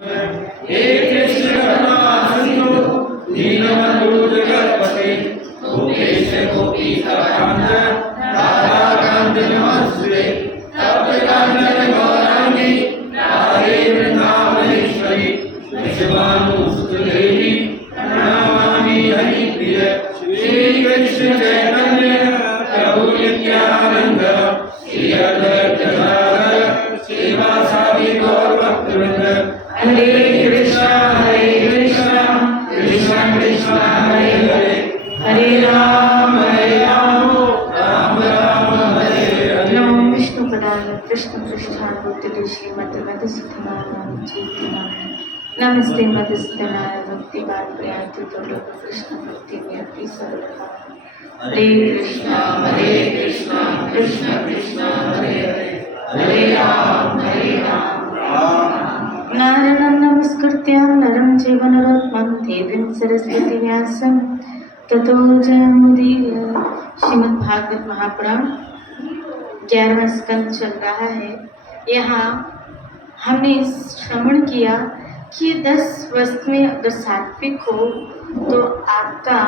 हे कृष्ण करुणा सिंधु दीनबंधु जगत्पते गोपेश गोपीकांत राधा कांत नमस्ते तप्तकांचन गौरांगी राधे वृंदावनेश्वरी वृषभानुसुतदेवी प्रणमामि हरिप्रिय श्री कृष्ण चैतन्य प्रभु नित्यानंद श्री अद्वैत गदाधर श्रीवासादि गौर भक्तवृंद हरे कृष्णा कृष्णा कृष्णा हरे हरे हरे राम राम राम हरे हरे। नमो विष्णुपदाय कृष्ण पृष्ठाभूतले श्रीमद्भगवद्गीतानां चैतन्याय नमस्ते मधुसूदनाय भक्तिवाक्प्रियाय तुल्यों कृष्ण भक्ति में सर्वदा हरे कृष्ण कृष्ण कृष्ण हरे हरे हरे राम नारायणं नमस्कृत्य नरं चैव नरोत्तमं देवीं सरस्वती व्यासं ततो जयमुदीरये। श्रीमद्भागवत महापुराण 11वां स्कंद चल रहा है। यहाँ हमने श्रवण किया कि 10 वस्तुएं अगर सात्विक हो तो आपका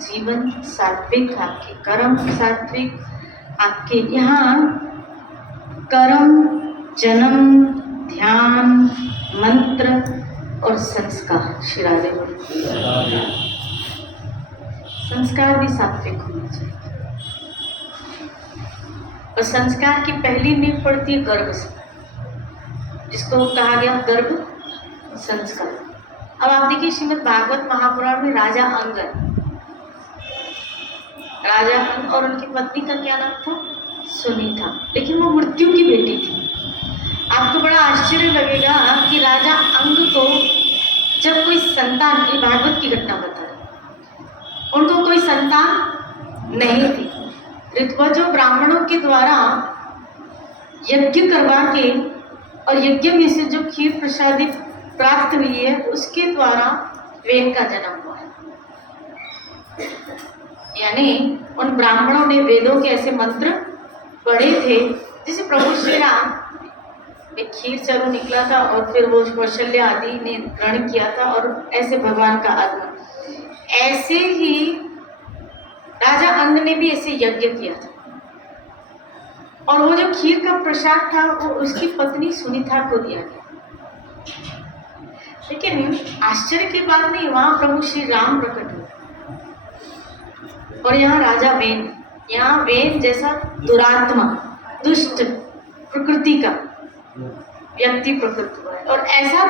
जीवन सात्विक, आपके कर्म सात्विक, आपके यहाँ कर्म, जन्म, ध्यान, मंत्र और संस्कार, श्री राधे संस्कार भी सात्विक होना चाहिए। और संस्कार की पहली नींव पड़ती है गर्भ से, जिसको कहा गया गर्भ संस्कार। अब आप देखिए श्रीमद् भागवत महापुराण में राजा अंग और उनकी पत्नी का क्या नाम था? सुनीता, लेकिन वो मृत्यु की बेटी थी। आपको बड़ा आश्चर्य लगेगा कि राजा अंग को जब कोई संतान, ये भागवत की घटना बता रहे, उनको कोई संतान नहीं थी। ऋत्विजों ब्राह्मणों के द्वारा यज्ञ करवा के और यज्ञ में से जो खीर प्रसादी प्राप्त हुई है उसके द्वारा वेद का जन्म हुआ है। यानी उन ब्राह्मणों ने वेदों के ऐसे मंत्र पढ़े थे जैसे प्रभु श्री राम एक खीर चरु निकला था और फिर वो कौशल्या आदि ने ग्रहण किया था और ऐसे भगवान का आगमन। ऐसे ही राजा अंग ने भी ऐसे यज्ञ किया था और वो जो खीर का प्रसाद था वो उसकी पत्नी सुनीता को दिया गया। लेकिन आश्चर्य की बात नहीं, वहां प्रभु श्री राम प्रकट हुए और यहाँ राजा वेन, यहाँ वेन जैसा दुरात्मा, दुष्ट प्रकृति का व्यक्ति प्रकट हुआ है। और ऐसा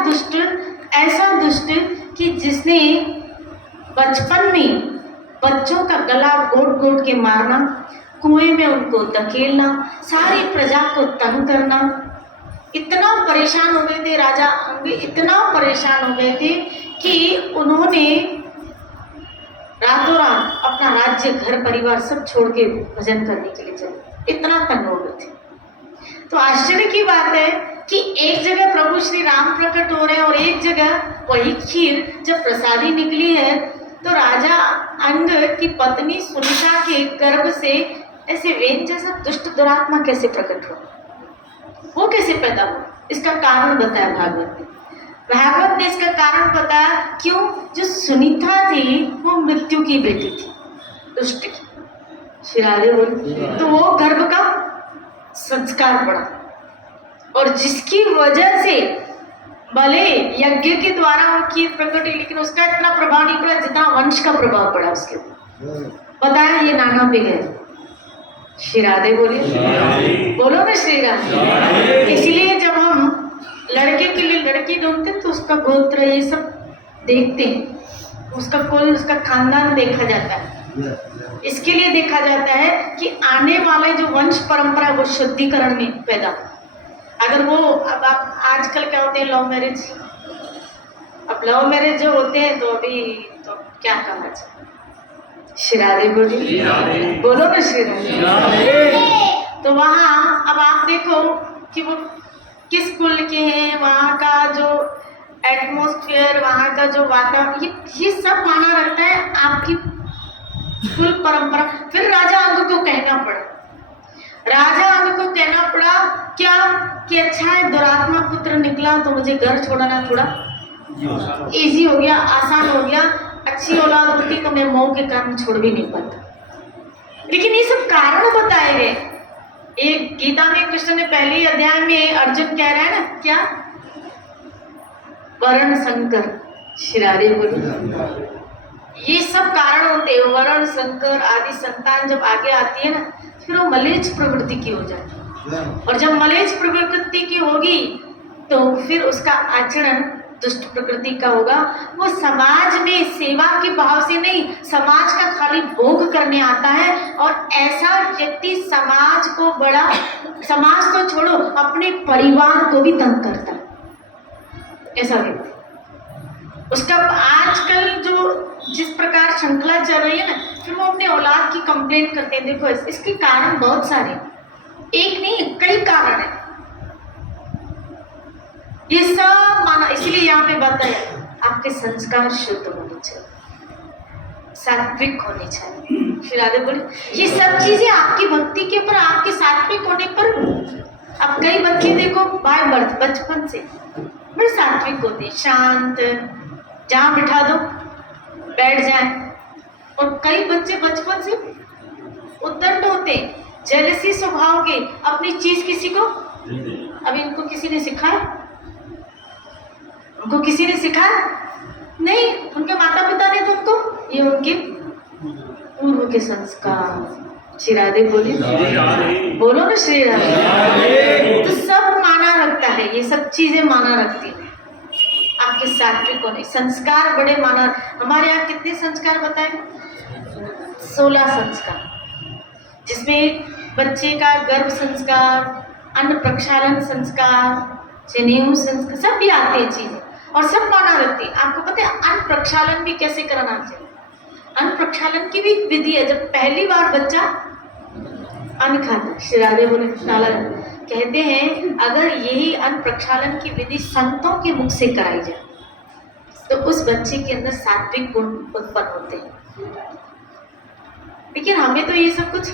दुष्ट कि जिसने बचपन में बच्चों का गला घोट के मारना, कुएं में उनको धकेलना, सारी प्रजा को तंग करना, इतना परेशान हो गए थे राजा अंग, इतना परेशान हो गए थे कि उन्होंने रातों रात अपना राज्य, घर परिवार सब छोड़ के भजन करने के लिए चले, इतना तंग हो गए थे। तो आश्चर्य की बात है कि एक जगह प्रभु श्री राम प्रकट हो रहे हैं और एक जगह वही खीर जब प्रसादी निकली है तो राजा अंग की पत्नी सुनीता के गर्भ से ऐसे वेद जैसा दुष्ट दुरात्मा कैसे प्रकट हुआ, वो कैसे पैदा हुआ? इसका कारण बताया भागवत ने इसका कारण बताया। क्यों? जो सुनीता थी वो मृत्यु की बेटी थी, दुष्ट की, शिरारे बोली, तो वो गर्भ का संस्कार पड़ा और जिसकी वजह से भले यज्ञ के द्वारा वो खीर प्रकट हुई लेकिन उसका इतना प्रभाव नहीं पड़ा जितना वंश का प्रभाव पड़ा उसके ऊपर। बताया ये नाना पे गए, श्री राधे बोले, बोलो ना श्री राधे। इसलिए जब हम लड़के के लिए लड़की ढूंढते हैं तो उसका गोत्र ये सब देखते हैं, उसका कुल, उसका खानदान देखा जाता है। इसके लिए देखा जाता है कि आने वाले जो वंश परंपरा वो शुद्धिकरण में पैदा, अगर वो अब आप आजकल क्या होते हैं लव मैरिज, अब लव मैरिज जो होते हैं तो अभी तो क्या कहा जाए, श्री राधे बोलो ना श्री राधे। तो वहाँ अब आप देखो कि वो किस कुल के हैं, वहाँ का जो एटमॉस्फेयर, वहाँ का जो वातावरण, ये सब माना रहता है आपकी कुल परंपरा। फिर राजा अंग को कहना पड़ा राजा को कहना पड़ा क्या कि अच्छा है दुरात्मा पुत्र निकला तो मुझे घर छोड़ना थोड़ा इजी हो गया, आसान हो गया। अच्छी औलाद होती तो मैं मोह के कारण छोड़ भी नहीं पाता। लेकिन ये सब कारण बताए गए। एक गीता में कृष्ण ने पहले अध्याय में अर्जुन कह रहा है ना क्या, वर्ण संकर, शिरारे बोले ये सब कारण होते हैं। वर्ण संकर आदि संतान जब आगे आती है ना, फिर वो मलेच्छ प्रवृत्ति की हो जाती है। और जब मलेच्छ प्रवृत्ति की होगी तो फिर उसका आचरण दुष्ट प्रकृति का होगा। वो समाज में सेवा के भाव से नहीं, समाज का खाली भोग करने आता है। और ऐसा व्यक्ति समाज को बड़ा, समाज को छोड़ो अपने परिवार को भी तंग करता है ऐसा व्यक्ति। उसका आजकल जो जिस प्रकार श्रृंखला चल रही है ना, फिर वो अपने औलाद की कंप्लेंट करते हैं। देखो इसके कारण बहुत सारे, एक नहीं कई कारण है। ये सब माना, इसलिए यहाँ पे बताया आपके संस्कार शुद्ध होने चाहिए, सात्विक होने चाहिए। फिर आगे बोले ये सब चीजें आपकी भक्ति के ऊपर, आपके सात्विक होने पर। अब कई बच्चे देखो बाय बर्थ बचपन से बड़े सात्विक होते, शांत, जहाँ बिठा दो बैठ जाए। और कई बच्चे बचपन से उद्दंड होते, जेलसी स्वभाव के, अपनी चीज किसी को, अब इनको किसी ने सिखाया, उनको किसी ने सिखाया नहीं, उनके माता पिता ने तो उनको, ये उनके पूर्व के संस्कार। श्री राधे बोले, बोलो ना श्री राधे। तो सब माना रखता है, ये सब चीजें माना रखती है आपके सात्विक होने। संस्कार बड़े माना, हमारे यहाँ कितने संस्कार बताए? 16 संस्कार, जिसमें बच्चे का गर्भ संस्कार, अन्न प्रक्षालन संस्कार, जनेऊ संस्कार, सब भी आते हैं चीजें और सब माना रखती है। आपको पता है अन्न प्रक्षालन भी कैसे करना चाहिए? अन्न प्रक्षालन की भी विधि है। जब पहली बार बच्चा अन्न खाता, शिरारे बोले डाला, कहते हैं अगर यही अन्न प्रक्षालन की विधि संतों के मुख से कराई जाए तो उस बच्चे के अंदर सात्विक गुण उत्पन्न होते हैं। लेकिन हमें तो ये सब कुछ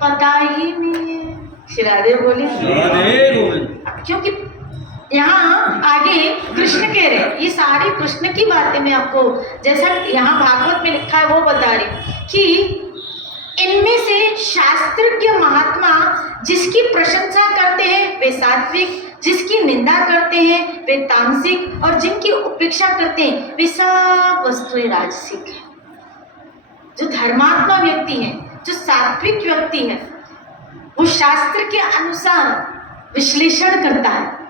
पता ही नहीं है। शिरारे बोले, क्योंकि यहाँ आगे कृष्ण कह रहे हैं, ये सारी कृष्ण की बातें मैं आपको, जैसा यहाँ भागवत में लिखा है वो बता रही कि इनमें से शास्त्रज्ञ महात्मा जिसकी प्रशंसा करते हैं वे सात्विक, जिसकी निंदा करते हैं वे तामसिक, और जिनकी उपेक्षा करते हैं वे सब वस्तुएं राजसिक है। जो धर्मात्मा व्यक्ति है, जो सात्विक व्यक्ति है, वो शास्त्र के अनुसार विश्लेषण करता है।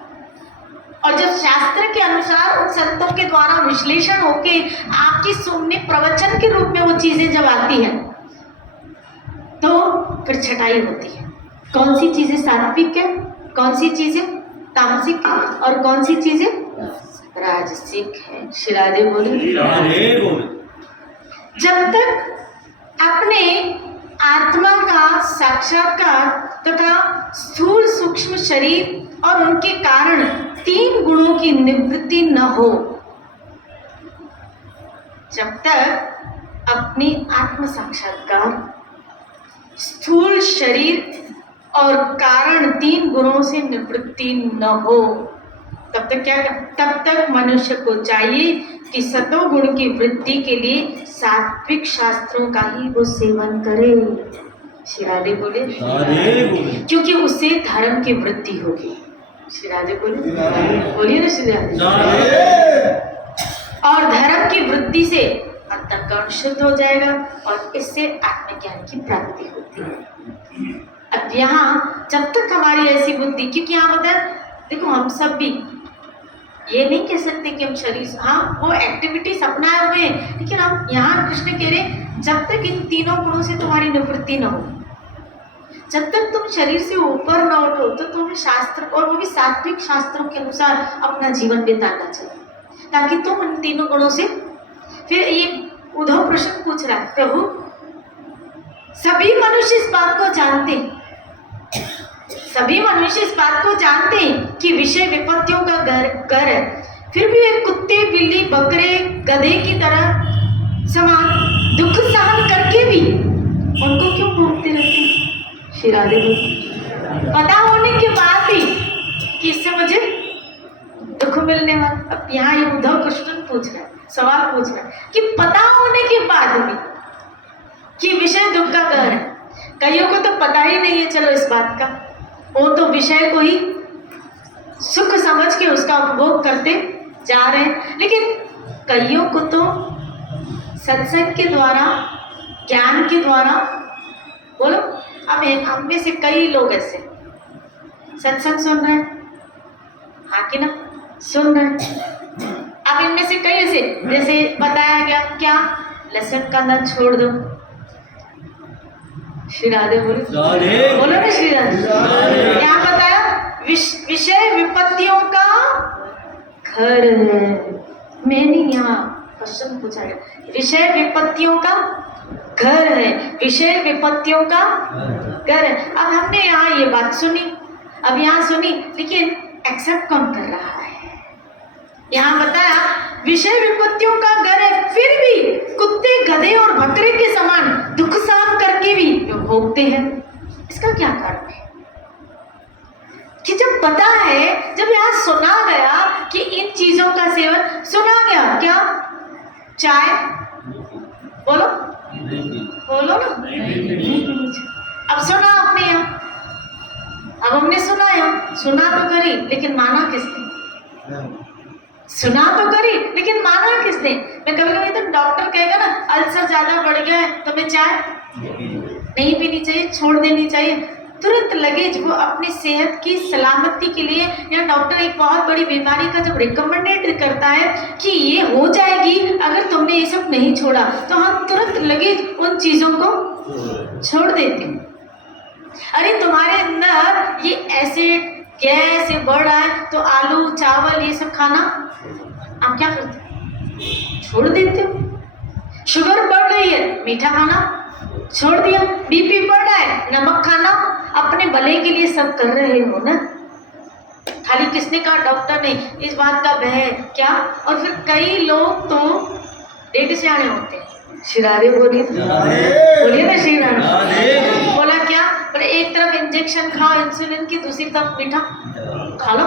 और जब शास्त्र के अनुसार उन संतों के द्वारा विश्लेषण होके आपके सामने प्रवचन के रूप में वो चीजें जब आती है तो फिर छटाई होती है। कौन सी चीजें सात्विक है, कौन सी चीजें तामसिक है और कौन सी चीजें राजसिक है। शिरादे बोले, जब तक अपने आत्मा का साक्षात्कार तथा स्थूल सूक्ष्म शरीर और उनके कारण 3 गुणों की निवृत्ति न हो, जब तक अपनी आत्म साक्षात्कार, स्थूल शरीर और कारण 3 गुणों से निवृत्ति न हो, तब तक क्या, तब तक मनुष्य को चाहिए कि सतोगुण की वृद्धि के लिए सात्विक शास्त्रों का ही वो सेवन करे। श्री राधे बोले, क्योंकि उससे धर्म की वृद्धि होगी। श्री राधे बोले, बोलिए ना श्री राधे। और धर्म की वृद्धि से अंतःकरण शुद्ध हो जाएगा और इससे आत्मज्ञान की प्राप्ति होती है। अब यहाँ जब तक हमारी ऐसी बुद्धि, क्योंकि यहाँ बता देखो हम सब भी ये नहीं कह सकते कि हम शरीर, हाँ वो एक्टिविटीज अपनाए हुए हैं, लेकिन हम यहाँ कृष्ण कह रहे जब तक इन 3 गुणों से तुम्हारी निवृत्ति न हो, जब तक तुम शरीर से ऊपर न उठो, तो तुम्हें शास्त्र, और वो भी सात्विक शास्त्रों के अनुसार अपना जीवन बिताना चाहिए, ताकि तुम इन 3 गुणों से। फिर ये उद्धव प्रश्न पूछ रहा है, प्रभु सभी मनुष्य इस बात को जानते हैं, सभी मनुष्य इस बात को जानते हैं कि विषय विपत्तियों का घर है, फिर भी वे कुत्ते, बिल्ली, बकरे, गधे की तरह समान दुख सहन करके भी उनको क्यों भोगते रहते हैं? श्री राधे पता होने के बाद भी कि इससे मुझे दुख मिलने वाला। अब यहाँ ये उद्धव कृष्ण पूछ रहा है, सवाल पूछ रहा है कि पता होने के बाद भी कि विषय दुख का घर है। कईयों को तो पता ही नहीं है चलो इस बात का, वो तो विषय को ही सुख समझ के उसका उपभोग करते जा रहे हैं। लेकिन कईयों को तो सत्संग के द्वारा, ज्ञान के द्वारा, बोलो अब हम में से कई लोग ऐसे सत्संग सुन रहे हैं, हाँ कि ना, सुन रहे हैं। अब इनमें से कई ऐसे, जैसे बताया गया क्या, लहसुन का न छोड़ दो। श्री राधे बोलो, बोलो ना श्री राधे। क्या बताया, विषय विपत्तियों का घर है। मैंने यहाँ क्वेश्चन पूछा है, विषय विपत्तियों का घर है, विषय विपत्तियों का घर है। अब हमने यहाँ ये बात सुनी, अब यहाँ सुनी, लेकिन एक्सेप्ट कौन कर रहा है? यहाँ बताया विषय विपत्तियों का घर है, फिर भी कुत्ते, गधे और बकरे के समान दुख सहन करके भी भोगते हैं। इसका क्या कारण है? कि जब पता है, जब यहाँ सुना गया कि इन चीजों का सेवन, सुना गया क्या, चाय, बोलो बोलो ना, अब सुना आपने यहाँ, अब हमने सुना यहाँ, सुना तो करी लेकिन माना किसने? सुना तो करी लेकिन माना किसने? मैं कभी कभी तो डॉक्टर कहेगा ना अल्सर ज्यादा बढ़ गया है तो मैं चाय नहीं पीनी चाहिए, छोड़ देनी चाहिए, तुरंत लगेज वो अपनी सेहत की सलामती के लिए, या डॉक्टर एक बहुत बड़ी बीमारी का जब रिकमेंडेड करता है कि ये हो जाएगी अगर तुमने ये सब नहीं छोड़ा, तो हम तुरंत लगेज उन चीजों को छोड़ देते हैं। अरे तुम्हारे अंदर ये एसिड गैस ये बढ़ रहा है तो आलू चावल ये सब खाना आप क्या करते हो? छोड़ देते हो। शुगर बढ़ रही है, मीठा खाना छोड़ दिया। बीपी बढ़ रहा है, नमक खाना, अपने भले के लिए सब कर रहे हो ना। खाली किसने कहा? डॉक्टर ने, इस बात का भय क्या? और फिर कई लोग तो डेढ़ से आने होते हैं। श्री राधे बोलिए, बोलिए ना श्री राधे। बोला क्या? बोले एक तरफ इंजेक्शन खाओ इंसुलिन की, दूसरी तरफ मीठा खा लो।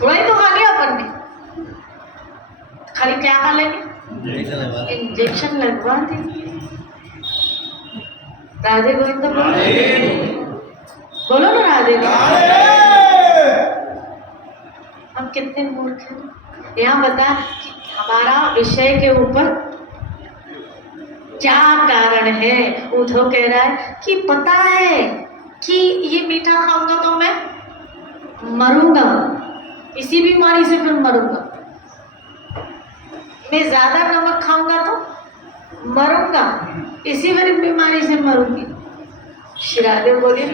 थोड़ा ही तो खा लिया अपन ने, खाली क्या खा लेंगे? इंजेक्शन लगवा देंगे। राधे गोविंद बोलो ना राधे। हम कितने मूर्ख हैं। यहाँ बता कि हमारा विषय के ऊपर क्या कारण है? उद्धव कह रहा है कि पता है कि ये मीठा खाऊंगा तो मैं मरूंगा, इसी बीमारी से फिर मरूंगा। मैं ज्यादा नमक खाऊंगा तो मरूंगा, इसी बीमारी से मरूंगी। श्री राधे बोलिए।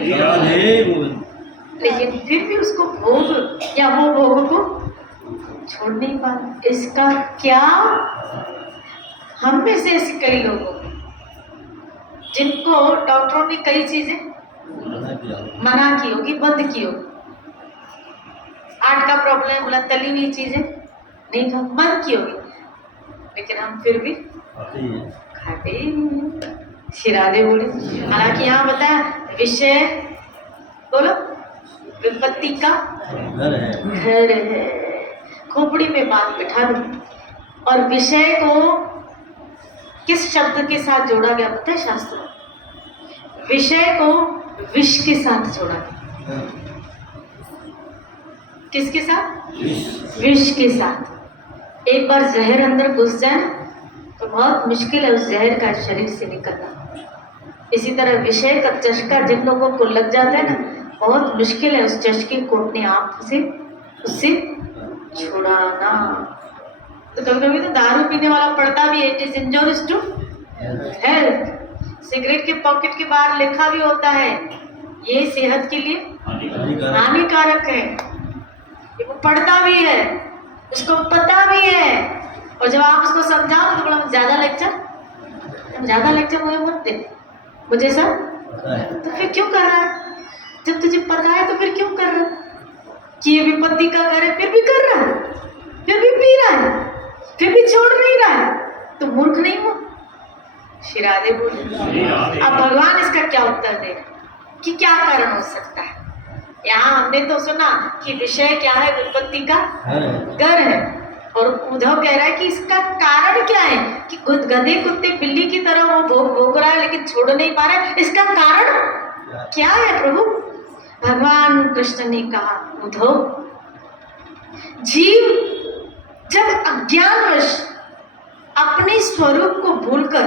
लेकिन फिर भी उसको भोग या वो भोग को छोड़ नहीं पाते। इसका क्या? हम में से ऐसे कई लोगों जिनको डॉक्टरों ने कई चीजें मना की होगी, बंद की होगी। हार्ट का प्रॉब्लम, बोला तली हुई चीजें नहीं खा, बंद की होगी, लेकिन हम फिर भी खाते ही नहीं। श्री राधे बोले। हालांकि यहाँ बताया विषय, बोलो, विपत्ति का घर है। खोपड़ी में बात बिठा दो। और विषय को किस शब्द के साथ जोड़ा गया पता है शास्त्र में? विषय को विष के साथ जोड़ा गया। किसके साथ? विष के साथ। एक बार जहर अंदर घुस जाए तो बहुत मुश्किल है उस जहर का शरीर से निकलना। इसी तरह विषय का चस्का जिन लोगों को लग जाता है ना, बहुत मुश्किल है उस चस्के को अपने आप से उससे छुड़ाना। तो कभी कभी तो दारू पीने वाला पढ़ता भी है, it is injurious to health. Cigarette के पॉकेट के बाहर लिखा भी होता है ये सेहत के लिए हानिकारक है। वो पढ़ता भी है, उसको पता भी है, और जब आप उसको समझाओ तो बोला ज्यादा लेक्चर मुझे मत दे, मुझे सर। तो फिर क्यों कर रहा है? जब तुझे पता है तो फिर क्यों कर रहा है? कि ये विपत्ति का कर है, फिर भी कर रहा है, फिर भी पी रहा है, फिर भी छोड़ नहीं रहा है, तो मूर्ख नहीं हो? श्री राधे बोले। अब भगवान इसका क्या उत्तर दे रहे? कि क्या कारण हो सकता है। यहाँ हमने तो सुना कि विषय क्या है, विपत्ति का घर है, और उद्धव कह रहा है कि इसका कारण क्या है कि गधे कुत्ते बिल्ली की तरह वो भोग रहा है लेकिन छोड़ नहीं पा रहा है, इसका कारण क्या है प्रभु। भगवान कृष्ण ने कहा, उद्धव, जीव जब अज्ञानवश अपने स्वरूप को भूलकर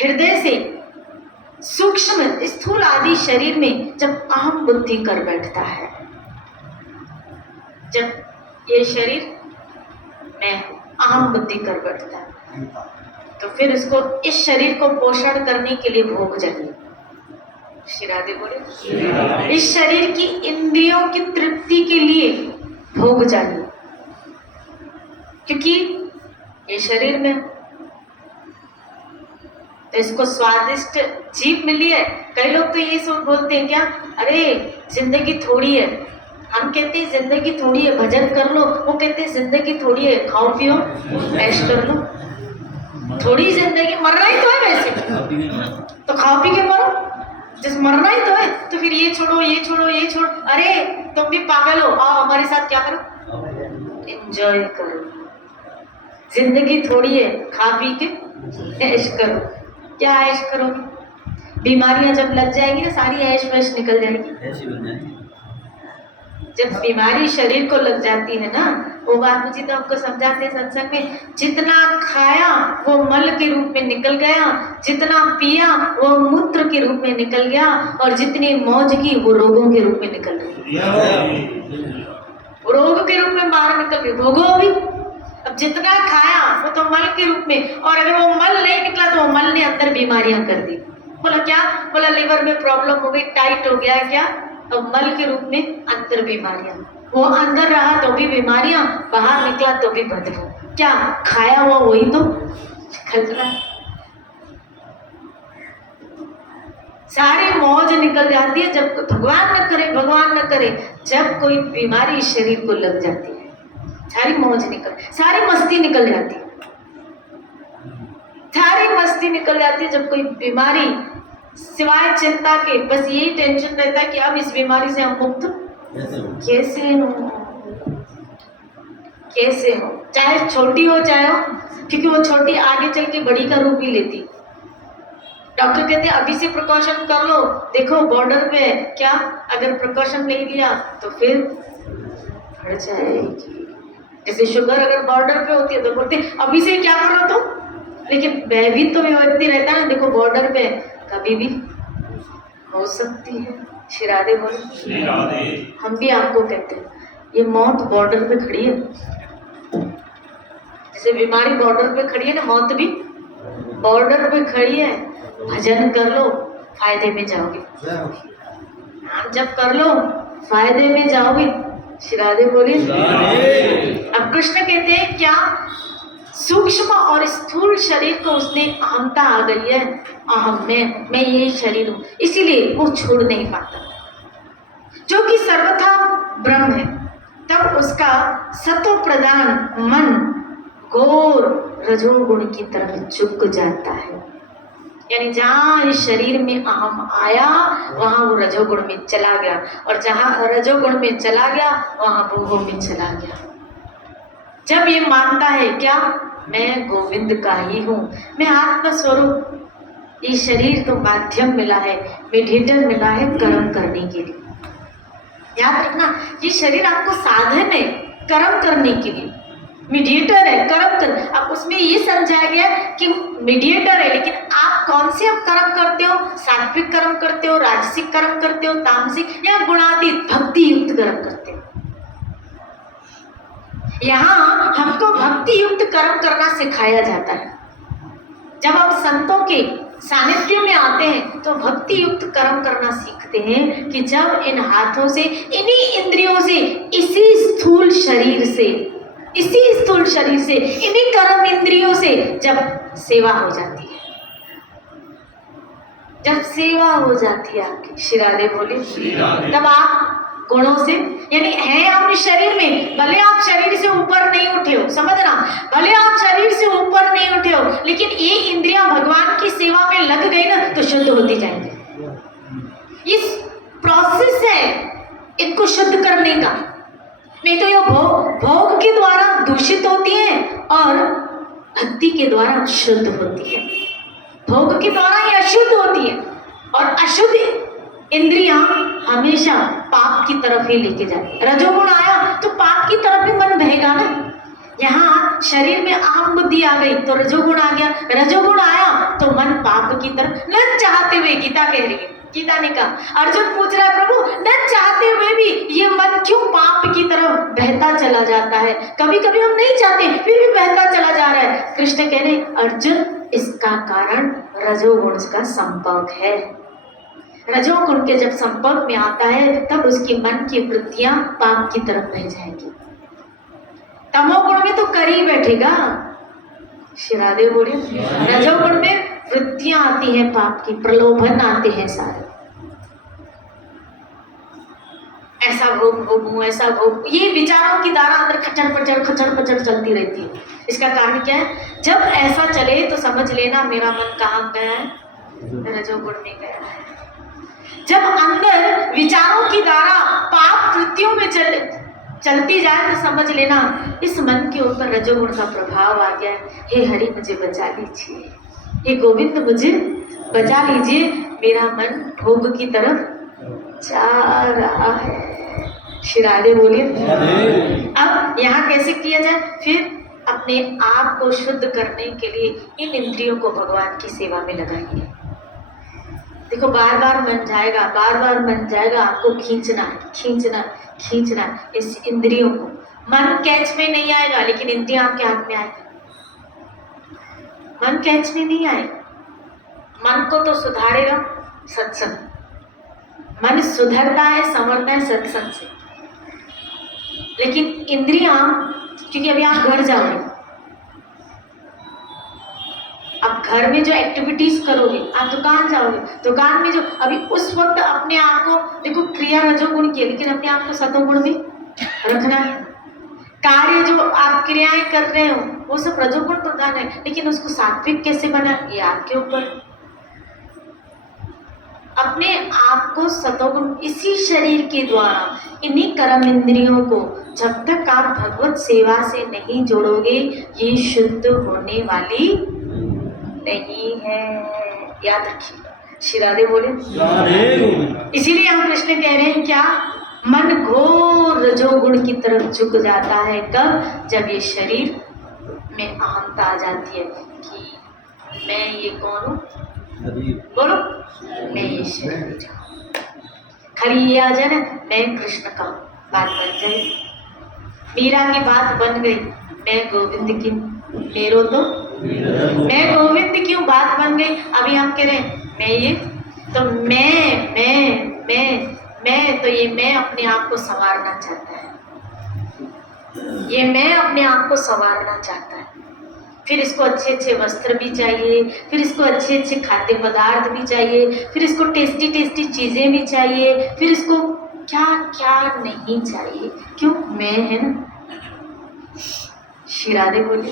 हृदय से सूक्ष्म स्थूल आदि शरीर में जब अहम बुद्धि कर बैठता है, जब ये शरीर मैं अहम बुद्धि कर बैठता है, तो फिर इसको इस शरीर को पोषण करने के लिए भोग चाहिए। श्री राधे बोले, इस शरीर की इंद्रियों की तृप्ति के लिए भोग चाहिए, क्योंकि ये शरीर में तो इसको स्वादिष्ट जीभ मिली है। कई लोग तो ये सब बोलते हैं क्या, अरे जिंदगी थोड़ी है, हम कहते हैं जिंदगी थोड़ी है भजन कर लो, वो कहते हैं जिंदगी थोड़ी है खाओ पियो ऐश कर लो। थोड़ी जिंदगी, मरना ही तो है वैसे, तो खाओ पी के मरो, जिस मरना ही तो है, तो फिर ये छोड़ो ये छोड़ो ये छोड़ो। अरे तुम भी पागल हो, आओ हमारे साथ क्या करो, एंजॉय करो। जिंदगी थोड़ी है, खा पी के ऐश करो। क्या ऐश करोगे, बीमारियां जब लग जाएंगी ना सारी ऐश वैश निकल जाएगी। जब बीमारी शरीर को लग जाती है ना, वो बाबू जी तो हमको समझाते हैं सत्संग में, जितना खाया वो मल के रूप में निकल गया, जितना पिया वो मूत्र के रूप में निकल गया, और जितनी मौज की वो रोगों के रूप में निकल गई, रोग के रूप में बाहर निकल गई। भोगो अभी, अब जितना खाया वो तो मल के रूप में, और अगर वो मल नहीं निकला तो वो मल ने अंदर बीमारियां कर दी। बोला क्या, बोला लिवर में प्रॉब्लम हो गई, टाइट हो गया, क्या, अब मल के रूप में अंदर बीमारियां, वो अंदर रहा तो भी बीमारियां, बाहर निकला तो भी बदबू। क्या खाया हुआ वही तो खतरा, सारी मौज निकल जाती है। जब भगवान न करे, भगवान न करे, जब कोई बीमारी शरीर को लग जाती है, सारी मौज निकल, सारी मस्ती निकल जाती है, सारी मस्ती निकल जाती है। जब कोई बीमारी, सिवाय चिंता के बस यही टेंशन रहता है कि अब इस बीमारी से हम मुक्त कैसे हो, कैसे हो, चाहे छोटी हो चाहे हो, क्योंकि वो छोटी आगे चल के बड़ी का रूप ही लेती। डॉक्टर कहते हैं अभी से प्रिकॉशन कर लो, देखो बॉर्डर पे क्या, अगर प्रिकॉशन नहीं लिया तो फिर बढ़ जाएगी। जैसे शुगर अगर बॉर्डर पे होती है तो बोलते अभी से क्या करो तुम, लेकिन भयभीत तो व्यक्ति रहता है, देखो बॉर्डर पे कभी भी हो सकती है। श्री राधे बोले, हम भी आपको कहते हैं ये मौत बॉर्डर पे खड़ी है, जैसे बीमारी बॉर्डर पे खड़ी है ना, मौत भी बॉर्डर पे खड़ी है। भजन कर लो फायदे में जाओगे, नाम जप कर लो फायदे में जाओगे। श्री राधे बोले। अब कृष्ण कहते हैं क्या, सूक्ष्म और स्थूल शरीर को उसने अहमता आ गई है, अहम मैं यही शरीर हूं, इसीलिए वो छोड़ नहीं पाता, जो कि सर्वथा ब्रह्म है। तब उसका सत्व प्रधान मन घोर रजोगुण की तरफ झुक जाता है, यानी जहाँ इस शरीर में अहम आया वहाँ वो रजोगुण में चला गया, और जहाँ रजोगुण में चला गया वहाँ भोगों में चला गया। जब ये मानता है क्या, मैं गोविंद का ही हूँ, मैं आत्मस्वरूप, ये शरीर तो माध्यम मिला है, मीडिएटर मिला है कर्म करने के लिए। याद रखना, ये शरीर आपको साधन है कर्म करने के लिए, मीडिएटर है कर्म कर। अब उसमें ये समझाया गया कि मीडिएटर है, लेकिन आप कौन से अब कर्म करते हो, सात्विक कर्म करते हो, राजसिक कर्म करते हो, तामसिक या गुणातीत भक्ति युक्त कर्म करते हो। यहाँ हमको भक्ति युक्त कर्म करना सिखाया जाता है। जब हम संतों के सानिध्य में आते हैं तो भक्ति युक्त कर्म करना सीखते हैं कि जब इन हाथों से, इन्हीं इंद्रियों से, इसी स्थूल शरीर से, इन्हीं कर्म इंद्रियों से जब सेवा हो जाती है, जब सेवा हो जाती है आपकी, श्री राधे बोले, तब आप गुणों से, यानी है आप इस शरीर में, भले आप शरीर से ऊपर नहीं उठे हो, समझना, भले आप शरीर से ऊपर नहीं उठे हो, लेकिन ये इंद्रियां भगवान की सेवा में लग गई ना तो शुद्ध होती जाएंगी। इस प्रोसेस है इनको शुद्ध करने का। नहीं तो ये भोग के द्वारा दूषित होती है और भक्ति के द्वारा शुद्ध होती है। भोग के द्वारा ये अशुद्ध होती है और अशुद्ध इंद्रियां हमेशा पाप की तरफ ही लेके जाती है। रजोगुण आया तो पाप की तरफ ही मन बहेगा ना। यहाँ शरीर में आम बुद्धि आ गई तो रजोगुण आ गया, रजोगुण आया तो मन पाप की तरफ न चाहते हुए, गीता कह रही है, गीता ने कहा, अर्जुन पूछ रहा है प्रभु न चाहते हुए भी ये मन क्यों पाप की तरफ बहता चला जाता है। कभी कभी हम नहीं चाहते फिर भी बहता चला जा रहा है। कृष्ण कह रहे अर्जुन इसका कारण रजोगुण का संपर्क है। रजोगुण के जब संपर्क में आता है तब उसकी मन की वृत्तियां पाप की तरफ बह जाएंगी। तमोगुण में तो कर ही बैठेगा। श्री राधे बोले रजोगुण में वृत्तियां आती हैं पाप की, प्रलोभन आते हैं सारे, ऐसा भोग भोगूं, ऐसा भोग, ये विचारों की धारा अंदर खचर पचर चलती रहती है। इसका कारण क्या है? जब ऐसा चले तो समझ लेना मेरा मन कहाँ गया है, रजोगुण में गया है। जब अंदर विचारों की धारा पाप कृत्यों में चलती जाए तो समझ लेना इस मन के ऊपर रजोगुण का प्रभाव आ गया। हे हरि मुझे बचा लीजिए, हे गोविंद मुझे बचा लीजिए, मेरा मन भोग की तरफ जा रहा है। श्री राधे बोलिए। अब यहाँ कैसे किया जाए? फिर अपने आप को शुद्ध करने के लिए इन इंद्रियों को भगवान की सेवा में लगाइए। देखो बार बार मन जाएगा, बार बार मन जाएगा, आपको खींचना इस इंद्रियों को। मन कैच में नहीं आएगा लेकिन इंद्रियां आपके हाथ में आएगा। मन कैच में नहीं आएगा। मन को तो सुधारेगा सत्संग, मन सुधरता है संवरता है सत्संग से। लेकिन इंद्रियां, क्योंकि अभी आप घर जाओगे, अब घर में जो एक्टिविटीज करोगे, आप दुकान जाओगे, दुकान में जो अभी उस वक्त अपने आप को देखो, क्रिया रजोगुण की है लेकिन अपने आप को सतोगुण में रखना है। कार्य जो आप क्रियाएं कर रहे हो वो सब रजोगुण प्रधान है, लेकिन उसको सात्विक कैसे बना ये आपके ऊपर। अपने आप को सतोगुण इसी शरीर के द्वारा, इन्हीं कर्म इंद्रियों को जब तक आप भगवत सेवा से नहीं जोड़ोगे ये शुद्ध होने वाली नहीं है, याद रखिए। श्री राधे बोले। इसीलिए हम कृष्ण कह रहे हैं क्या, मन घोर रजोगुण की तरफ झुक जाता है। कब? जब ये शरीर में अहंता आ जाती है कि मैं ये कौन हूँ, बोलो मैं ये शरीर हूँ। खाली ये आ जाए ना मैं कृष्ण का, बात बन जाए। मीरा की बात बन गई, मैं गोविंद की, मेरो तो मैं गोविंद क्यों, बात बन गई। अभी हम कह रहे हैं मैं ये, तो मैं तो ये मैं अपने आप को संवारना चाहता है, ये मैं अपने आप को संवारना चाहता है। फिर इसको अच्छे अच्छे वस्त्र भी चाहिए, फिर इसको अच्छे अच्छे खाद्य पदार्थ भी चाहिए, फिर इसको टेस्टी टेस्टी चीज़ें भी चाहिए, फिर इसको क्या क्या नहीं चाहिए। क्यों? मैं है ना। श्री राधे बोले।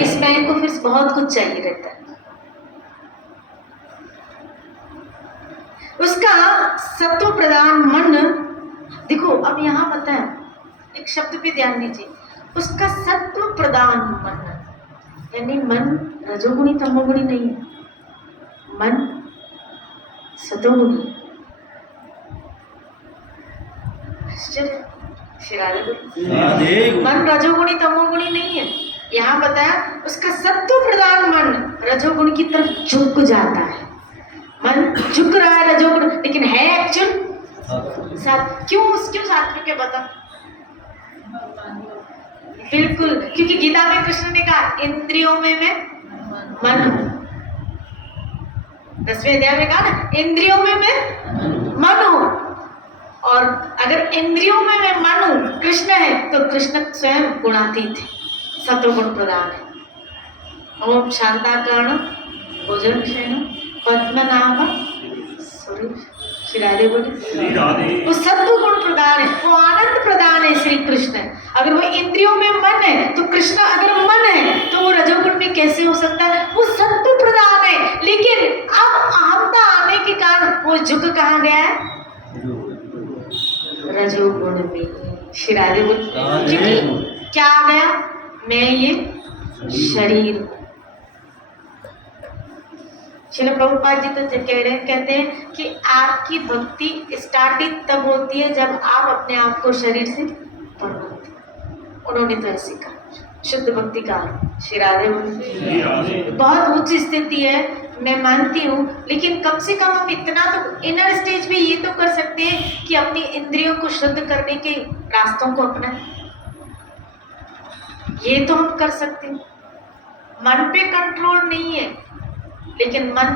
इस मैं को फिर बहुत कुछ चाहिए रहता है। उसका सत्व प्रधान मन, देखो अब यहाँ पता है, एक शब्द पे ध्यान दीजिए, उसका सत्व प्रधान मन, यानी मन रजोगुणी तमोगुणी नहीं है, मन सतोगुणी। आश्चर्य। मन रजोगुणी तमोगुणी नहीं है। यहाँ बताया उसका सत्व प्रधान मन रजोगुण की तरफ झुक जाता है। मन झुक रहा है रजोगुण, लेकिन है एक्चुअल क्यों सात्विक है बता? बिल्कुल, क्योंकि गीता में कृष्ण ने कहा इंद्रियों में मैं मन हूं। 10वें अध्याय में कहा ना इंद्रियों में मैं मन हूं, और अगर इंद्रियों में मैं मन हूं, कृष्ण है, तो कृष्ण स्वयं गुणातीत है, सत्वगुण प्रधान है। ओम शांताकर्ण भोजन शयन पद्मनाभ सुरेश। श्री राधे बोले। वो सत्व गुण प्रदान है, वो आनंद प्रदान है श्री कृष्ण। अगर वो इंद्रियों में मन है तो कृष्ण, अगर मन है तो वो रजोगुण में कैसे हो सकता है? वो सत्व प्रदान है, लेकिन अब अहंता आने के कारण वो झुक कहाँ गया है? रजोगुण में। श्री राधे बोल, क्योंकि क्या आ गया, मैं ये शरीर हूँ। श्रील प्रभुपाद जी तो कह रहे हैं, कहते हैं कि आपकी भक्ति स्टार्टिंग तब होती है जब आप अपने आप को शरीर से पर होते हैं। उन्होंने तो ऐसे कहा, शुद्ध भक्ति का श्री राधे बोल, बहुत उच्च स्थिति है, मैं मानती हूँ, लेकिन कम से कम हम इतना तो इनर स्टेज पे ये तो कर सकते हैं कि अपनी इंद्रियों को शुद्ध करने के रास्तों को अपनाएं। ये तो हम कर सकते हैं। मन पे कंट्रोल नहीं है, लेकिन मन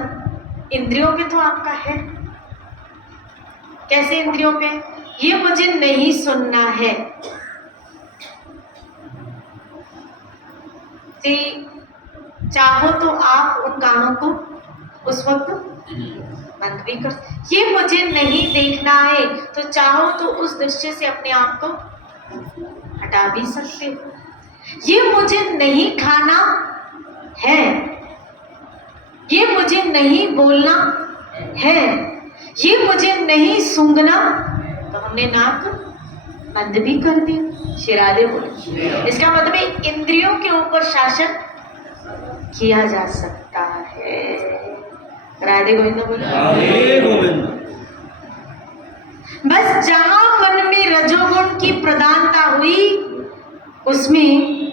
इंद्रियों पे तो आपका है। कैसे इंद्रियों पे? ये मुझे नहीं सुनना है, चाहो तो आप उन कानों को उस वक्त बंद भी कर। ये मुझे नहीं देखना है, तो चाहो तो उस दृश्य से अपने आप को हटा भी सकते हो। ये मुझे नहीं खाना है, ये मुझे नहीं बोलना है, ये मुझे नहीं सूंघना, तो हमने नाक बंद भी कर दिया। श्री राधे बोले, इसका मतलब है इंद्रियों के ऊपर शासन किया जा सकता है। राधे गोविंद बोले, राधे गोविंद। बस जहां मन में रजोगुण की प्रधानता हुई, उसमें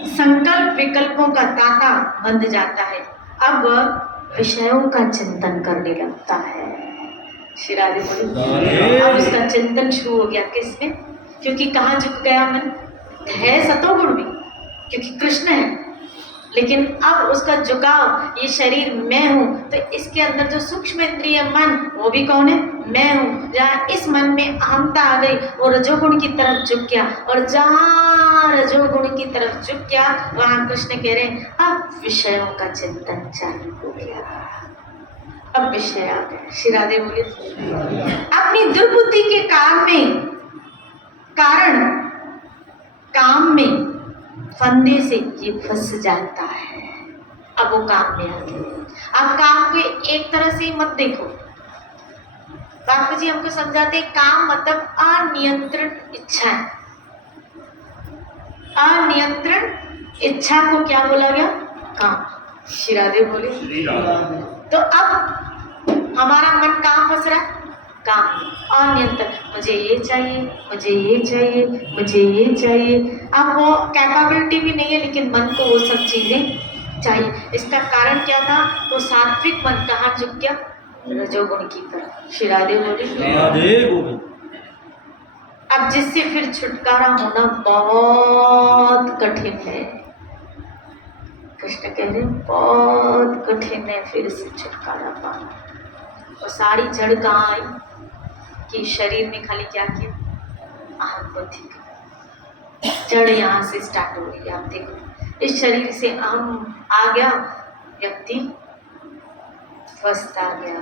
संकल्प विकल्पों का ताता बंध जाता है। अब विषयों का चिंतन करने लगता है। श्री राधे बोले, अब उसका चिंतन शुरू हो गया। किसमें? क्योंकि कहाँ झुक गया मन? है सतोगुण भी, क्योंकि कृष्ण है, लेकिन अब उसका झुकाव, ये शरीर मैं हूँ, तो इसके अंदर जो सूक्ष्म इंद्रिय मन, वो भी कौन है? मैं हूँ। जहाँ इस मन में अहमता आ गई, वो रजोगुण की तरफ झुक गया, और जहाँ रजोगुण की तरफ झुक गया, वहाँ कृष्ण कह रहे हैं अब विषयों का चिंतन चालू हो गया। अब विषय आ गए। श्री राधे बोले, अपनी दुर्बुद्धि के काम में फंदे से ये फंस जाता है। अब वो काम में आ गया। अब काम को एक तरह से मत देखो। बापू जी हमको समझाते हैं, काम मतलब अनियंत्रित इच्छा है। अनियंत्रित इच्छा को क्या बोला गया? काम। श्री राधे बोले, तो अब हमारा मन कहाँ फंस रहा है? काम। अनियंत्रित, मुझे ये चाहिए, मुझे ये चाहिए, मुझे ये चाहिए। अब वो कैपेबिलिटी भी नहीं है, लेकिन मन को वो सब चीजें चाहिए। इसका कारण क्या था? वो सात्विक मन कहाँ झुक गया? रजोगुण की तरफ। श्री राधे बोले, अब जिससे फिर छुटकारा होना बहुत कठिन है। कृष्ण कह रहे बहुत कठिन है फिर इससे छुटकारा पाना। और सारी जड़ कहाँ आई? कि शरीर ने खाली क्या किया? अहम बुद्धि। जड़ यहाँ से स्टार्ट हो गई। आप देखो, इस शरीर से अहम आ गया, व्यक्ति फंसता गया।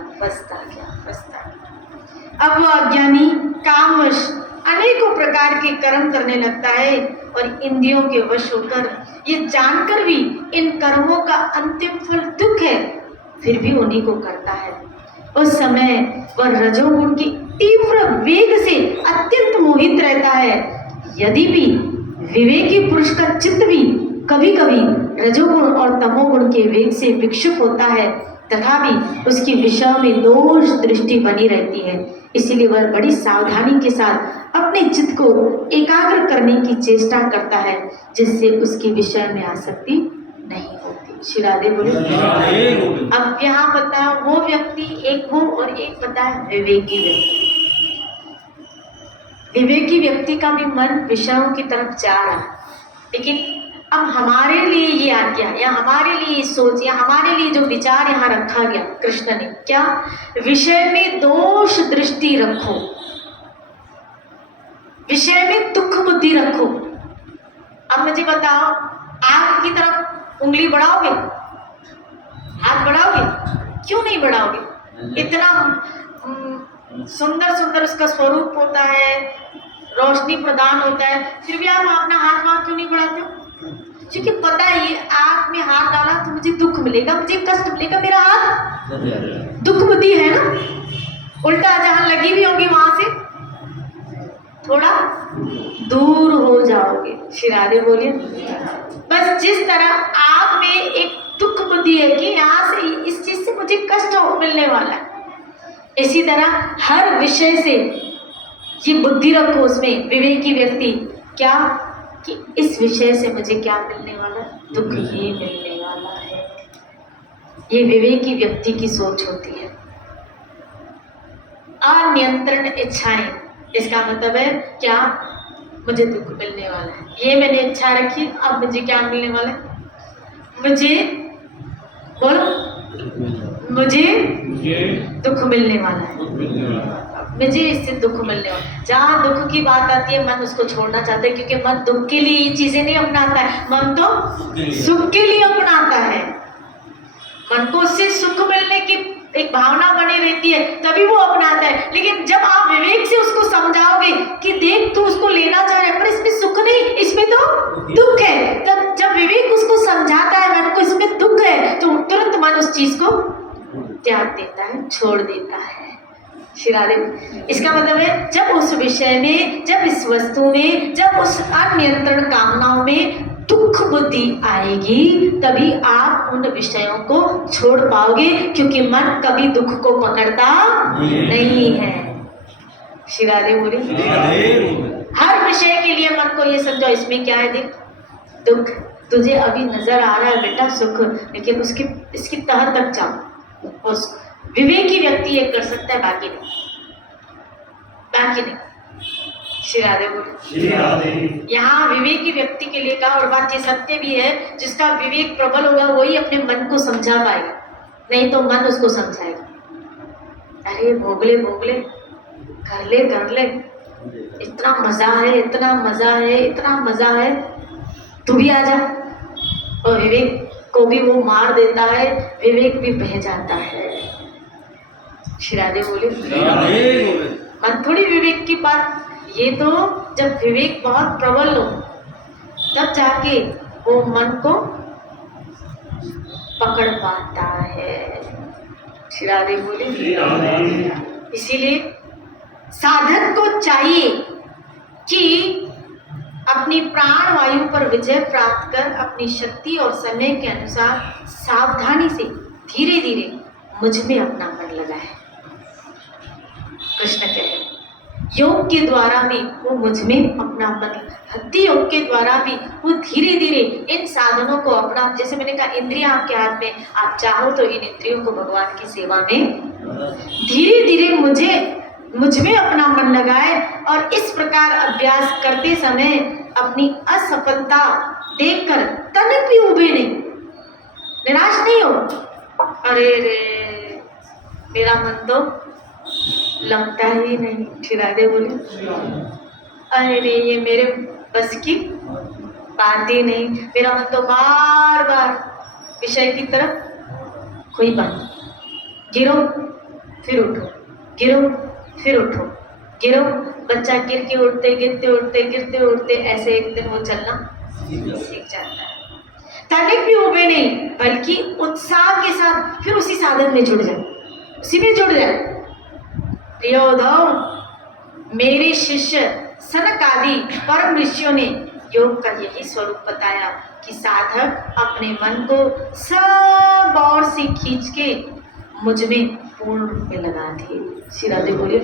अब वो अज्ञानी कामवश अनेकों प्रकार के कर्म करने लगता है, और इंद्रियों के वश होकर ये जानकर भी इन कर्मों का अंतिम फल दुख है, फिर भी उन्हीं को करता है। उस समय वह रजोगुण की तीव्र वेग से अत्यंत मोहित रहता है। यदि भी विवेकी पुरुष का चित्त भी कभी कभी रजोगुण और तमोगुण के वेग से विक्षुब्ध होता है, तथापि उसकी विषयों में दोष दृष्टि बनी रहती है। इसीलिए वह बड़ी सावधानी के साथ अपने चित्त को एकाग्र करने की चेष्टा करता है, जिससे उसकी विषय में आसक्ति नहीं होती। श्री राधे बोले, अब यहाँ बताया वो व्यक्ति एक हो, और एक बताया विवेकी व्यक्ति। विवेकी व्यक्ति का भी मन विषयों की तरफ जा रहा है, लेकिन अब हमारे लिए ये आज्ञा, या हमारे लिए सोच, या हमारे लिए जो विचार यहाँ रखा गया कृष्ण ने, क्या? विषय में दोष दृष्टि रखो, विषय में दुख बुद्धि रखो। अब मुझे बताओ, आग की तरफ उंगली बढ़ाओगे? हाथ बढ़ाओगे? क्यों नहीं बढ़ाओगे? इतना सुंदर सुंदर उसका स्वरूप होता है, रोशनी प्रदान होता है, फिर भी आप अपना हाथ वहां क्यों नहीं बढ़ाते हो? क्योंकि पता है ये आग में हाथ डाला तो मुझे दुख मिलेगा, मुझे कष्ट मिलेगा, मेरा हाथ दुख बुद्धि है ना। उल्टा जहां लगी भी होगी वहां से थोड़ा दूर हो जाओगे। श्री राधे बोलिए। बस जिस तरह आप में एक दुख बुद्धि है कि यहाँ से इस चीज से मुझे कष्ट मिलने वाला है, इसी तरह हर विषय से ये बुद्धि रखो उसमें विवेकी व्यक्ति क्या कि इस विषय से मुझे क्या मिलने वाला है, दुख ही मिलने वाला है। ये विवेकी व्यक्ति की सोच होती है। अनियंत्रण इच्छाएं, इसका मतलब है क्या मुझे दुख मिलने वाला है, ये मैंने इच्छा रखी, अब मुझे क्या मिलने वाला है, मुझे बोलो मुझे दुख मिलने वाला है, मुझे इससे दुख मिलने वाला है। जहाँ दुख की बात आती है मन उसको छोड़ना चाहता है, क्योंकि मन दुख के लिए ये चीजें नहीं अपनाता है, मन तो सुख के लिए अपनाता है। मन को उससे सुख मिलने की एक भावना बनी रहती है तभी वो अपनाता है। लेकिन जब आप विवेक से उसको समझाओगे कि देख तू उसको लेना चाह रहा है पर इसमें सुख नहीं, इसमें तो दुख है, तब जब विवेक उसको समझाता है मन को इसमें दुख है तो तुरंत मन उस चीज को त्याग देता है, छोड़ देता है। श्री राधे। इसका मतलब है जब उस विषय में, जब इस वस्तु में, जब उस अनियंत्रण कामनाओं में दुख बुद्धि आएगी तभी आप उन विषयों को छोड़ पाओगे, क्योंकि मन कभी दुख को पकड़ता नहीं है। श्री राधे बोली। हर विषय के लिए मन को ये समझो इसमें क्या है, देख दुख तुझे अभी नजर आ रहा है बेटा सुख, लेकिन इसकी तह तक जाओ। उस विवेकी व्यक्ति ये कर सकता है, बाकी नहीं। श्री राधे बोले। यहाँ विवेकी व्यक्ति के लिए कहा, और बात ये सत्य भी है, जिसका विवेक प्रबल होगा वही अपने मन को समझा पाएगा, नहीं तो मन उसको समझाएगा। अरे भोगले कर ले, इतना मजा है, तू भी आ जा। और विवेक को भी वो मार देता है, विवेक भी बह जाता है। श्री राधे बोले। मन थोड़ी विवेक की बात, ये तो जब विवेक बहुत प्रबल हो तब जाके वो मन को पकड़ पाता है। श्री राधे बोले। इसीलिए साधक को चाहिए कि अपनी प्राण वायु पर विजय प्राप्त कर अपनी शक्ति और समय के अनुसार सावधानी से धीरे धीरे मुझ में अपना मन लगाए। कृष्ण कहे योग के द्वारा भी वो मुझ में अपना मन, भक्ति योग के द्वारा भी वो धीरे धीरे इन साधनों को अपना, जैसे मैंने कहा इंद्रियां आपके हाथ में, आप चाहो तो इन इंद्रियों को भगवान की सेवा में धीरे धीरे मुझ में अपना मन लगाए। और इस प्रकार अभ्यास करते समय अपनी असफलता देखकर तनिक भी उबे नहीं, निराश नहीं हो। अरे रे मेरा मन तो लगता ही नहीं। श्री राधे बोले। अरे ये मेरे बस की बात ही नहीं, मेरा मन तो बार बार विषय की तरफ, कोई बात, गिरो फिर उठो, गिरो फिर उठो, गिरो। बच्चा गिर के उठते गिरते उठते ऐसे एक दिन वो चलना सीख जाता है। तनिक भी उबे नहीं, बल्कि उत्साह के साथ फिर उसी साधन में जुड़ जाए, उसी में जुड़ जाए। प्रियोधव, मेरे शिष्य सनक आदि परम ऋषियों ने योग का यही स्वरूप बताया कि साधक अपने मन को सब ओर से खींच के मुझ में पूर्ण रूप में लगा दे। श्री राधे बोलिए।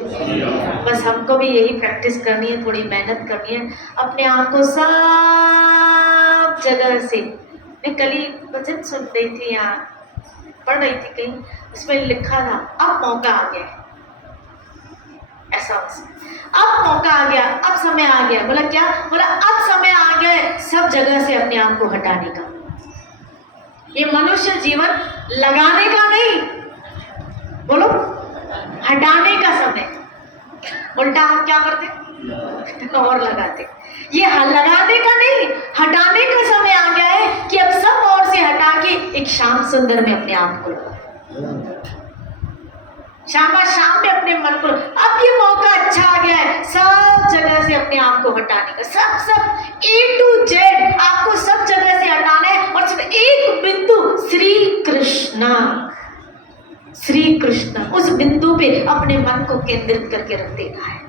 बस हमको भी यही प्रैक्टिस करनी है, थोड़ी मेहनत करनी है, अपने आप को सब जगह से। मैं कल ही वचन सुन रही थी, यहाँ पढ़ रही थी कहीं, उसमें लिखा था अब मौका आ गया है, ऐसा अब मौका आ गया, अब समय आ गया। बोला क्या? बोला अब समय आ गया सब जगह से अपने आप को हटाने का। ये मनुष्य जीवन लगाने का नहीं, बोलो हटाने का समय। उल्टा हम क्या करते और लगाते। ये लगाने का नहीं, हटाने का समय आ गया है कि अब सब ओर से हटा के एक श्याम सुंदर में अपने आप को लगा, शाम में अपने मन को। अब ये मौका अच्छा आ गया है सब जगह से अपने आप को हटाने का, सब A to Z आपको सब जगह से हटाना है। और सिर्फ एक बिंदु श्री कृष्ण उस बिंदु पे अपने मन को केंद्रित करके रख देना है।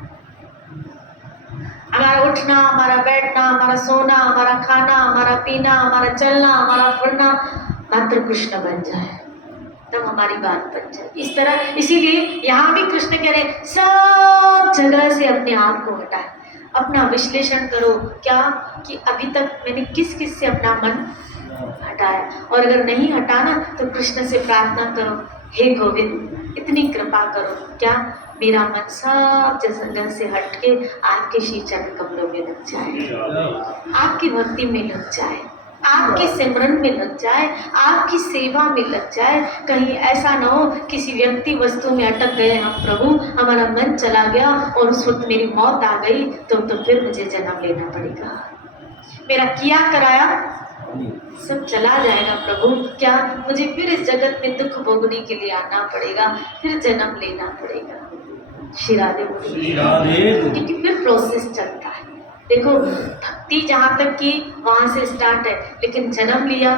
हमारा उठना, हमारा बैठना, हमारा सोना, हमारा खाना, हमारा पीना, हमारा चलना, हमारा फिरना मात्र कृष्ण बन जाए, तब हमारी बात बन जाए। इस तरह, इसीलिए यहाँ भी कृष्ण कह रहे सब जगह से अपने आप को हटाए, अपना विश्लेषण करो क्या कि अभी तक मैंने किस किस से अपना मन हटाया, और अगर नहीं हटाना तो कृष्ण से प्रार्थना करो, हे गोविंद इतनी कृपा करो क्या मेरा मन सब जगह से हट के आपके श्री चरण कमलों में लग जाए, आपकी भक्ति में लग जाए, आपकी सिमरन में लग जाए, आपकी सेवा में लग जाए। कहीं ऐसा ना हो किसी व्यक्ति वस्तु में अटक गए हम प्रभु, हमारा मन चला गया और उस वक्त मेरी मौत आ गई तो फिर मुझे जन्म लेना पड़ेगा, मेरा किया कराया सब चला जाएगा प्रभु, क्या मुझे फिर इस जगत में दुख भोगने के लिए आना पड़ेगा, फिर जन्म लेना पड़ेगा। श्री राधे क्योंकि फिर प्रोसेस चलता है। देखो भक्ति जहाँ तक की वहाँ से स्टार्ट है, लेकिन जन्म लिया,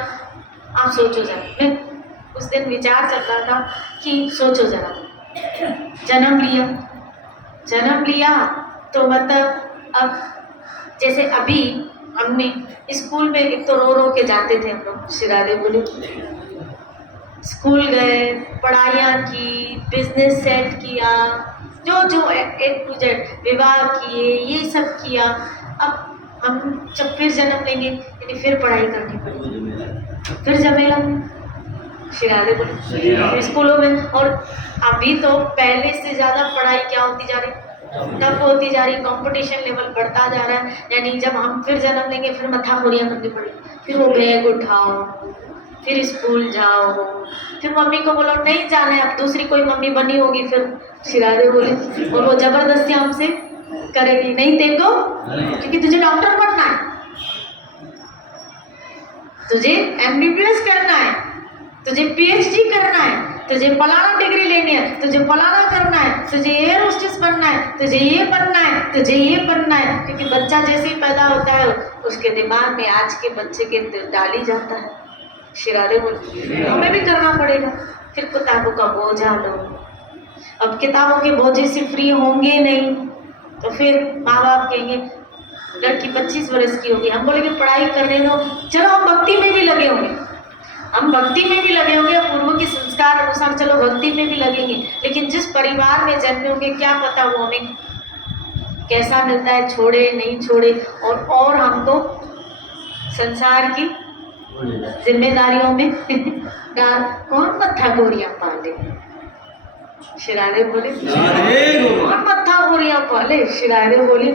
आप सोचो जरा, मैं उस दिन विचार चल रहा था कि सोचो जरा, जन्म लिया तो मतलब अब जैसे अभी हमने स्कूल में एक तो रो रो के जाते थे हम लोग, श्री राधे बोले, स्कूल गए, पढ़ाइयाँ की, बिजनेस सेट किया, जो एक टू जेड, विवाह किए, ये सब किया। अब हम जब फिर जन्म लेंगे यानी फिर पढ़ाई करनी पड़ेगी, फिर जमेला श्री राधे बोले स्कूलों में। और अभी तो पहले से ज़्यादा पढ़ाई क्या होती जा रही, टफ होती जा रही, कंपटीशन लेवल बढ़ता जा रहा है। यानी जब हम फिर जन्म लेंगे फिर मत्थाखोरियाँ करनी पड़ेगी, फिर वो बैग उठाओ, फिर स्कूल जाओ, फिर मम्मी को बोलो नहीं जाना है, अब दूसरी कोई मम्मी बनी होगी फिर श्री राधे बोले, और वो जबरदस्ती हमसे करेगी, नहीं देखो क्योंकि तुझे डॉक्टर बनना है, तुझे MBBS करना है, तुझे PhD करना है, तुझे फलाना डिग्री लेनी है, तुझे फलाना करना है, तुझे एयर होस्टेस बनना है, तुझे ये बनना है, तुझे ये बनना है। क्योंकि बच्चा जैसे ही पैदा होता है उसके दिमाग में आज के बच्चे के डाली जाता है, श्री राधे बोले हमें भी करना पड़ेगा। फिर किताबों का बोझा लो, अब किताबों के बोझे से फ्री होंगे नहीं तो फिर माँ बाप कहेंगे लड़की 25 वर्ष की होगी, हम बोलेंगे पढ़ाई करने दो, चलो हम भक्ति में भी लगे होंगे, हम भक्ति में भी लगे होंगे, पूर्व के संस्कार अनुसार चलो भक्ति में भी लगेंगे, लेकिन जिस परिवार में जन्मे होंगे क्या पता वो हमें कैसा मिलता है, छोड़े नहीं छोड़े। और हम तो संसार की जिम्मेदारियों में कौन मत्था गोरियां पाले, श्री राधे बोले कौन मत्था गोरियां पाले, श्री राधे बोले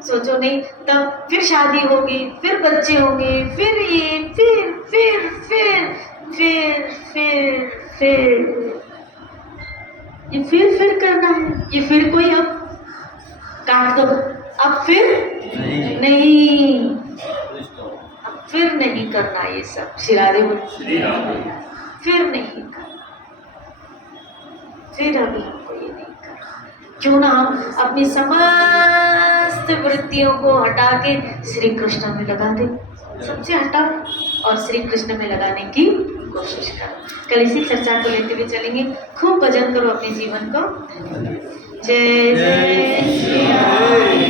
सोचो नहीं, तब फिर शादी होगी, फिर बच्चे होंगे, फिर ये फिर फिर फिर फिर फिर फिर ये फिर करना है, ये फिर कोई अब काट दो, अब फिर नहीं, अब फिर नहीं करना ये सब, श्री राधे बोले फिर नहीं करना, फिर अभी हमको ये नहीं करना। क्यों ना हम अपनी समस्त वृत्तियों को हटा के श्री कृष्ण में लगा दें, सबसे हटाओ और श्री कृष्ण में लगाने की कोशिश करो। कल इसी चर्चा को लेते हुए चलेंगे, खूब भजन करो अपने जीवन को। जय जय श्री राम।